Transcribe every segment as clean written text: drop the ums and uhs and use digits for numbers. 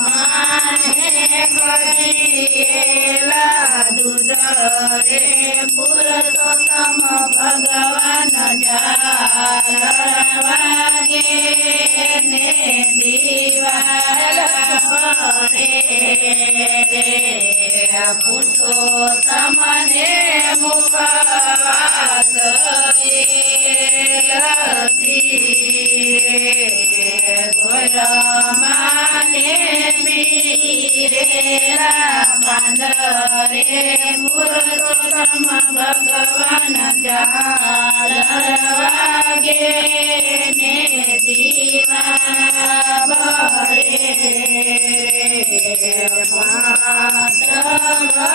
માને કરીએલા દૂધ રે પુરુષોત્તમ ભગવાન ઝાલર વાગે ને દીવા રે પુરુષોત્તમ ને મુખવાસ માને બીરેલા પાંદરે પુરુષોત્તમ ભગવાન ઝાલર વાગે ને દીવા બળે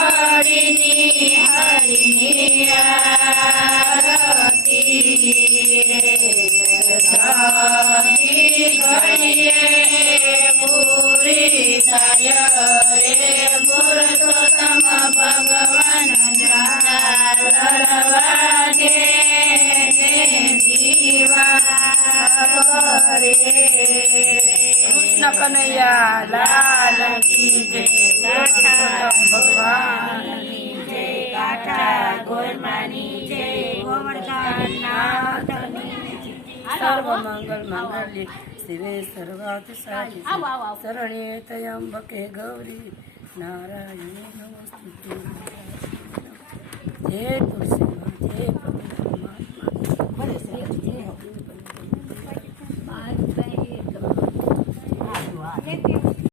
ઘડીની હરિની આરતી ઘડીએ પૂરી થાય રે પુરુષોત્તમ ભગવાન ઝાલર વાગે દીવા રે કૃષ્ણ કનૈયા લાલ કી જય ગાંઠા ભગવાનની જય ગાંઠા ગોરમાની જય ગોવર્ધનનાથની સર્વ મંગલ મંગલ્ય શિવે સર્વાર્થ સાધિકે શરણ્યે ત્ર્યંબકે ગૌરી નારાયણે નમોસ્તુતે જય તુલસી